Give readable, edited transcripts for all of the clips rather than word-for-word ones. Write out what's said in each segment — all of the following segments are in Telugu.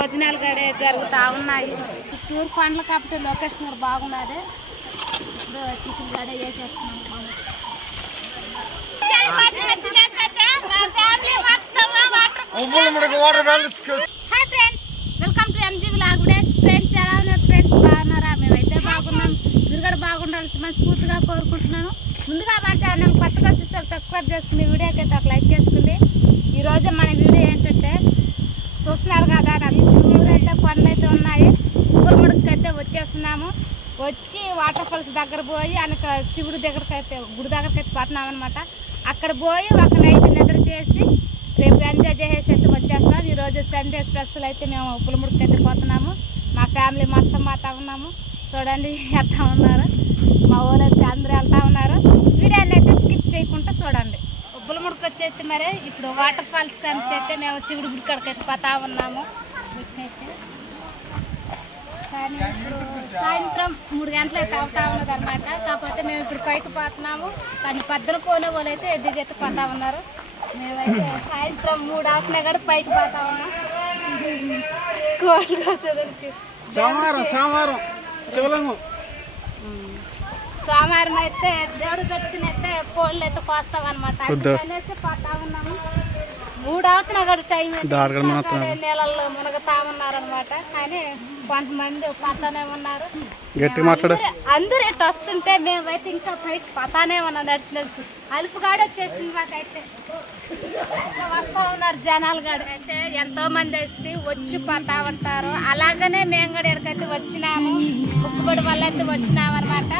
భోజనాలు గడే జరుగుతూ ఉన్నాయి. టూర్ పండ్ల కాబట్టి లొకేషన్ కూడా బాగున్నది. ఇప్పుడు చికెన్ గడే చేసేస్తున్నాం. Hi friends, welcome to MG vlog days. Friends ఎలా ఉన్నారు? ఫ్రెండ్స్ బాగున్నారా? మేమైతే బాగున్నాం. మీరు కూడా బాగుండాలని మనస్ఫూర్తిగా కోరుకుంటున్నాను. ముందుగా మా ఛానల్ కొత్తగా వచ్చేసరికి సబ్స్క్రైబ్ చేసుకుని వీడియోకి అయితే ఒక లైక్ చేసుకోండి. ఈరోజు మన వీడియో ఏంటంటే చూస్తున్నారు కదా, ఊరైతే కొండలు అయితే ఉన్నాయి. ఊరముడికి అయితే వచ్చేస్తున్నాము. వచ్చి వాటర్ ఫాల్స్ దగ్గర పోయి ఆయనకు శివుడి దగ్గరికి అయితే గుడి దగ్గరికి అయితే పోతున్నాం అనమాట. అక్కడ పోయి ఒక నైట్ నిద్ర చేసి రేపు ఎంజాయ్ చేసేసి అయితే వచ్చేస్తాం. ఈరోజు సండే స్పెషల్ అయితే మేము పులముడికి అయితే పోతున్నాము. మా ఫ్యామిలీ మొత్తం పోతా ఉన్నాము. చూడండి వెళ్తా ఉన్నారు, మా ఊళ్ళో అయితే అందరూ వెళ్తా ఉన్నారు. వీడియోని అయితే స్కిప్ చేయకుండా చూడండి. పులముడికి వచ్చేసి మరి ఇప్పుడు వాటర్ ఫాల్స్ కానీ అయితే మేము శివుడి గుడి కాడికి అయితే పోతా ఉన్నాము. కానీ ఇప్పుడు సాయంత్రం 3 గంటలు అయితే అవుతా ఉన్నది అనమాట. కాకపోతే మేము ఇప్పుడు పైకి పోతున్నాము. కానీ పద్దలు పోనే వాళ్ళు అయితే ఎదుగైతే పోతా ఉన్నారు. మేమైతే సాయంత్రం 3 అవుతున్నా కూడా పైకి పోతా ఉన్నాం. కోళ్ళు సోమవారం అయితే దేవుడు పెట్టుకుని అయితే కోళ్ళు అయితే కోస్తాం అనమాట. అనేసి పోతా ఉన్నాము. 3 అవుతున్నా కూడా టైం నీళ్ళల్లో మునగతా ఉన్నారనమాట. కానీ కొంతమంది పతానే ఉన్నారు. అందరూ ఇటు వస్తుంటే మేమైతే ఇంకా పైకి పతానే ఉన్నాం. నడిచి అలుపుగాడ వచ్చేసింది మాకైతే. వస్తూ ఉన్నారు జనాలు కాడ అయితే ఎంతో మంది అయితే వచ్చి పోతా ఉంటారు. అలాగనే మేము కూడా ఎక్కడికైతే వచ్చినాము. ముక్కుబడి వల్ల అయితే వచ్చినాము అనమాట.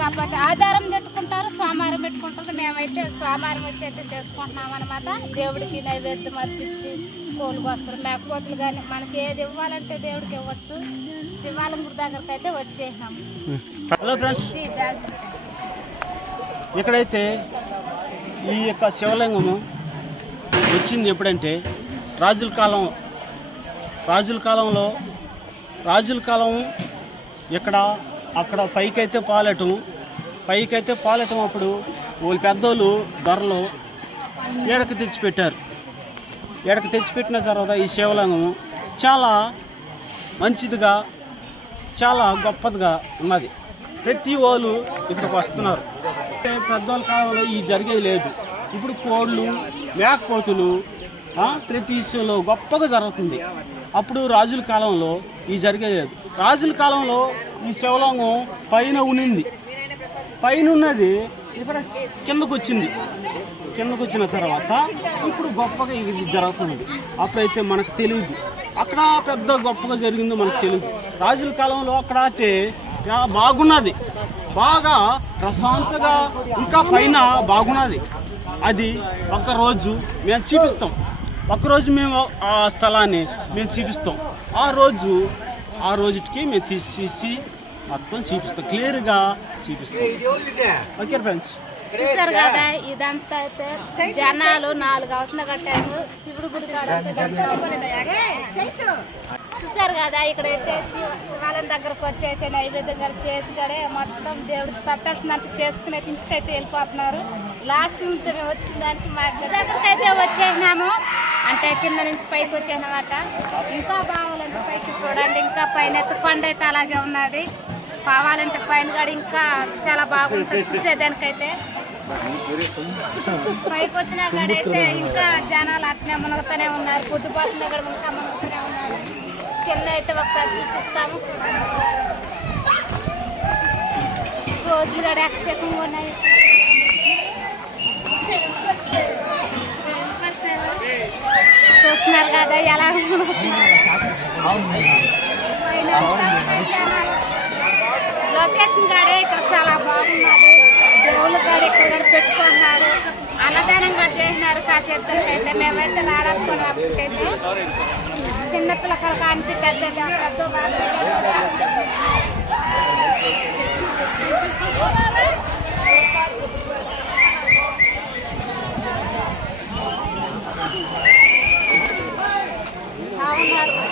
కాకపోతే ఆధారం పెట్టుకుంటారు, సోమవారం పెట్టుకుంటారు. మేమైతే సోమవారం వచ్చి అయితే చేసుకుంటున్నాం అనమాట. దేవుడికి నైవేద్యం అర్పించి కోళ్ళకి వస్తారు, మేకపోతులు కానీ మనకి ఏది ఇవ్వాలంటే దేవుడికి ఇవ్వచ్చు. శివాలయం గుడి దగ్గరికి అయితే వచ్చేసినాము. హలో ఫ్రెండ్స్, ఇక్కడైతే ఈ యొక్క శివలింగము వచ్చింది ఎప్పుడంటే రాజుల కాలం ఇక్కడ అక్కడ పైకైతే పాలటం అప్పుడు వాళ్ళు పెద్దోళ్ళు ధరలు ఏడకు తెచ్చిపెట్టిన తర్వాత ఈ శివలింగము చాలా మంచిదిగా చాలా గొప్పదిగా ఉన్నది. ప్రతి వాళ్ళు ఇక్కడికి వస్తున్నారు. పెద్దవాళ్ళ కాలంలో ఈ జరిగేది లేదు. ఇప్పుడు కోళ్ళు మేకపోతులు ప్రతి విషయంలో గొప్పగా జరుగుతుంది. అప్పుడు రాజుల కాలంలో ఈ జరిగేది లేదు. రాజుల కాలంలో ఈ శివలింగం పైన ఉన్నది ఇక్కడ కిందకు వచ్చిన తర్వాత ఇప్పుడు గొప్పగా ఇది జరుగుతుంది. అప్పుడైతే మనకు తెలియదు, అక్కడ పెద్ద గొప్పగా జరిగిందో మనకు తెలియదు. రాజుల కాలంలో అక్కడ అయితే బాగున్నది, బాగా ప్రశాంతంగా ఇంకా పైన బాగున్నది. అది ఒకరోజు మేము చూపిస్తాం. మేము ఆ స్థలాన్ని మేము చూపిస్తాం. ఆ రోజుకి మేము తీసి మొత్తం చూపిస్తాం, క్లియర్గా చూపిస్తాం. ఓకే ఫ్రెండ్స్, చూసారు కదా, ఇదంతా అయితే జనాలు 4 అవుతున్న టైము శివుడు గుడి కాడ చూసారు కదా. ఇక్కడైతే శివాలయం దగ్గరకు వచ్చి అయితే నైవేద్యం చేసి కడే మొత్తం దేవుడికి పట్టాల్సినంత చేసుకుని అయితే ఇంటికైతే వెళ్ళిపోతున్నారు. లాస్ట్ నుంచి మేము వచ్చిన దానికి మా దగ్గరికి అయితే వచ్చేసినాము. అంటే కింద నుంచి పైకి వచ్చేసినమాట. ఇంకా బావాలంటే పైకి చూడండి, ఇంకా పైన అయితే కొండ అయితే అలాగే ఉన్నది. కావాలంటే పైన కూడా ఇంకా చాలా బాగుంటుంది చూసేదానికైతే. పైకి వచ్చిన కాడైతే ఇంకా జనాలు అట్నే మునగుతూనే ఉన్నారు. పొద్దుపోతున్నా కూడా ఇంకా మునగుతూనే ఉన్నారు. కింద అయితే ఒకసారి చూపిస్తాము. రోజులు కూడా ఎక్కగా ఉన్నాయి. చూస్తున్నారు కదా ఎలా లొకేషన్ కాడే ఇక్కడ చాలా బాగున్నది. దేవుళ్ళ కాడ ఇక్కడ కూడా పెట్టుకున్నారు, అన్నదానం కూడా చేసినారు. కాసేపటికి అయితే మేమైతే రాడనుకుని అప్పటికైతే చిన్నపిల్లకాయలు కానించి పెద్ద ఉన్నారు.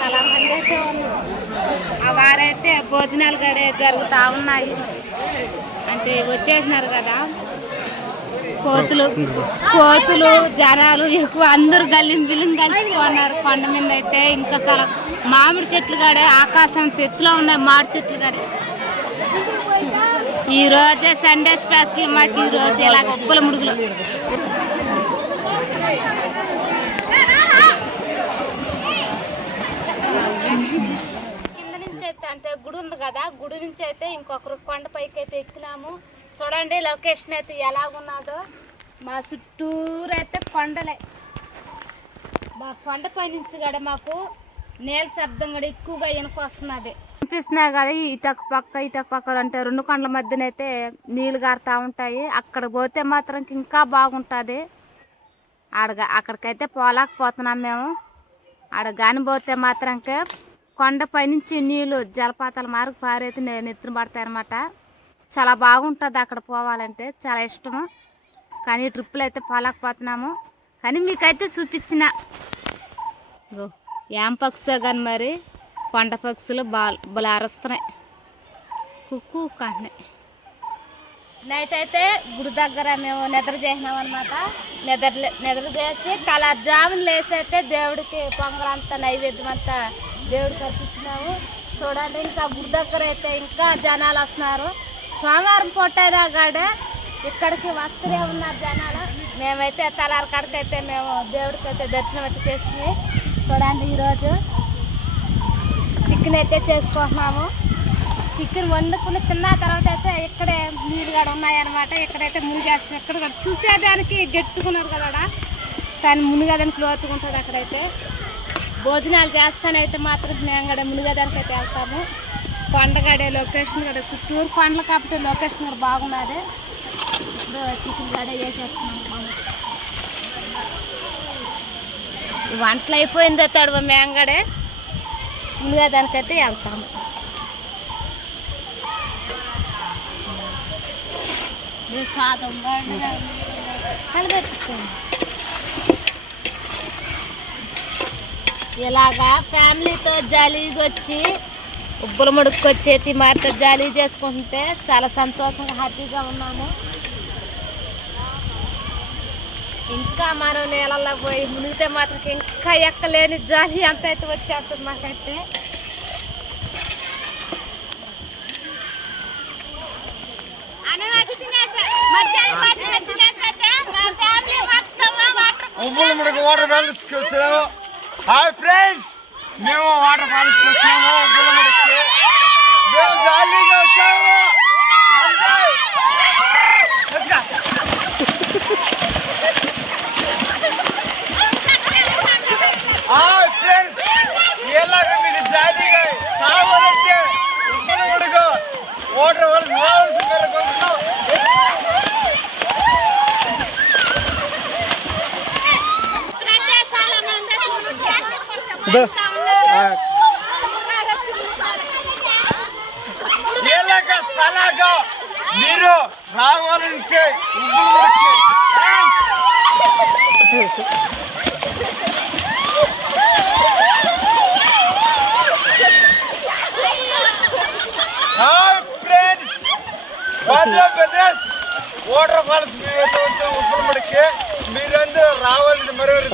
చాలా మంది అయితే ఉన్నారు. ఆ వారైతే భోజనాలు గడే జరుగుతూ ఉన్నాయి. అంటే వచ్చేసినారు కదా, కోతులు జనాలు ఎక్కువ అందరూ గల్లిం బిల్లిం కలిసిపోన్నారు. కొండ మీద అయితే ఇంకా చాలా మామిడి చెట్లు కాడే ఆకాశం ఎత్తులో ఉన్నాయి మామిడి చెట్లు కాడే. ఈ రోజే సండే స్పెషల్ మాకు. ఈ రోజు ఇలాగ ఉబ్బల ముడుగులు. కింద నుంచి అయితే అంటే గుడి ఉంది కదా, గుడి నుంచి అయితే ఇంకొకరు కొండపైకి అయితే ఎక్కినాము. చూడండి లొకేషన్ అయితే ఎలాగున్నదో. మా చుట్టూరు అయితే కొండలే. మా కొండపై నుంచి కూడా మాకు నేల శబ్దం కూడా ఎక్కువగా వస్తున్నది అనిపిస్తున్నాయి కదా. ఇటొక పక్క అంటే 2 కొండల మధ్యనైతే నీళ్ళు గారుతూ ఉంటాయి. అక్కడ పోతే మాత్రం ఇంకా బాగుంటుంది. అక్కడికైతే పోలేకపోతున్నాం మేము. గాని పోతే మాత్రం కొండపై నుంచి నీళ్ళు జలపాతాల మార్గ పారైతే నెత్తిన పడతాయి అన్నమాట. చాలా బాగుంటుంది అక్కడ పోవాలంటే, చాలా ఇష్టము. కానీ ట్రిప్పులు అయితే పోలేకపోతున్నాము. కానీ మీకైతే చూపించిన ఏం పక్షి కానీ మరి కొండ పక్షులు బాగా అరుస్తున్నాయి, కుక్కు కంటున్నాయి. నైట్ అయితే గుడి దగ్గర మేము నిద్ర చేసినాం అనమాట. నిద్ర చేసి తెల్లారుజామున లేసి అయితే దేవుడికి పొంగలంతా నైవేద్యం అంతా దేవుడికి అర్పించినాము. చూడండి ఇంకా గుడి దగ్గర అయితే ఇంకా జనాలు వస్తున్నారు. సోమవారం పూటైనా కాడే ఇక్కడికి వస్తూనే ఉన్నారు జనాలు. మేమైతే తెల్లారి కాడికైతే మేము దేవుడికి అయితే దర్శనం అయితే చేసుకుని చూడండి. ఈరోజు చికెన్ అయితే చేసుకుంటున్నాము. చికెన్ వండుకుని తిన్న తర్వాత అయితే ఇక్కడే నీళ్ళు కూడా ఉన్నాయన్నమాట. ఇక్కడైతే మునిగేస్తున్నాం. ఇక్కడ కూడా చూసేదానికి గట్టుకున్నారు కదా, కానీ మునిగేదానికి లోతుగా ఉంటుంది. అక్కడైతే భోజనాలు చేస్తానైతే మాత్రం మేము కూడా మునిగేదానికి అయితే వెళ్తాము. కొండగాడే లొకేషన్ కూడా చుట్టూరు కొండలు కాబట్టి లొకేషన్ కూడా బాగున్నది. ఇప్పుడు చికెన్ గడే చేసేస్తున్నాం. వంటలు అయిపోయిందో తడవ మేంగడే మునిగేదానికైతే వెళ్తాము. ఇలాగా ఫ్యామిలీతో జాలీగా వచ్చి ఉబ్బుల ముడుక్కొచ్చేది మాతో జాలీ చేసుకుంటుంటే చాలా సంతోషంగా హ్యాపీగా ఉన్నాము. ఇంకా మనం నీళ్ళల్లో పోయి మునిగితే మాత్రం ఇంకా ఎక్కలేని జాలి అంత అయితే వచ్చేస్తుంది మాకైతే. హాయ్ ఫ్రెండ్స్, మేము వాటర్ ఫాల్స్ వచ్చాము. మేము జాలీగా వచ్చాము. హాయ్ ఫ్రెండ్స్, ఎలాగ మీకు జాలీగా కావాలంటే వాటర్ ఫాల్స్ రావాల్సింది. ఎలాగ సలాగా మీరు రావాలంటే ఫ్రెండ్స్ బ్రదర్స్ వాటర్ ఫాల్స్ మేమైతే వచ్చాం ఉప్పలమడికి. మీరందరూ రావాలని మరొకరు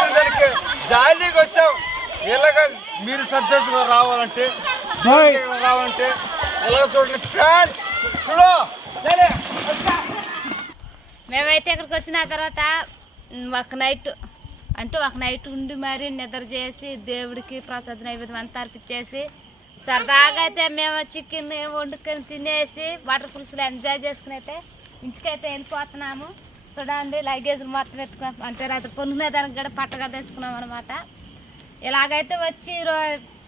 దానికి జాలీగా వచ్చాం. ఎలాగ మీరు సంతోషంగా రావాలంటే ఎలా చూడండి ఫ్రెండ్స్. మేమైతే ఇక్కడికి వచ్చిన తర్వాత ఒక నైట్ ఉండి మరి నిద్ర చేసి దేవుడికి ప్రసాద నైవేద్యం అంతా అర్పించేసి సరదాగా అయితే మేము చికెన్ వండుకొని తినేసి వాటర్ ఫాల్స్లో ఎంజాయ్ చేసుకుని అయితే ఇంటికైతే వెళ్ళిపోతున్నాము. చూడండి లగేజ్లు మొత్తం ఎత్తుకున్నాం. అంటే రాత్రి కొనుక్కునేదానికి కూడా పట్టగా తెచ్చుకున్నాం అనమాట. ఇలాగైతే వచ్చి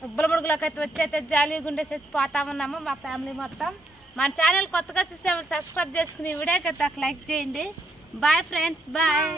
ఉబ్బల ముడుగులోకి అయితే వచ్చి అయితే జాలీగా ఉండేసి పోతా ఉన్నాము మా ఫ్యామిలీ మొత్తం. మన ఛానల్ కొత్తగా చూసేవాళ్ళు సబ్స్క్రైబ్ చేసుకుని వీడియోకి అయితే లైక్ చేయండి. Bye friends, bye.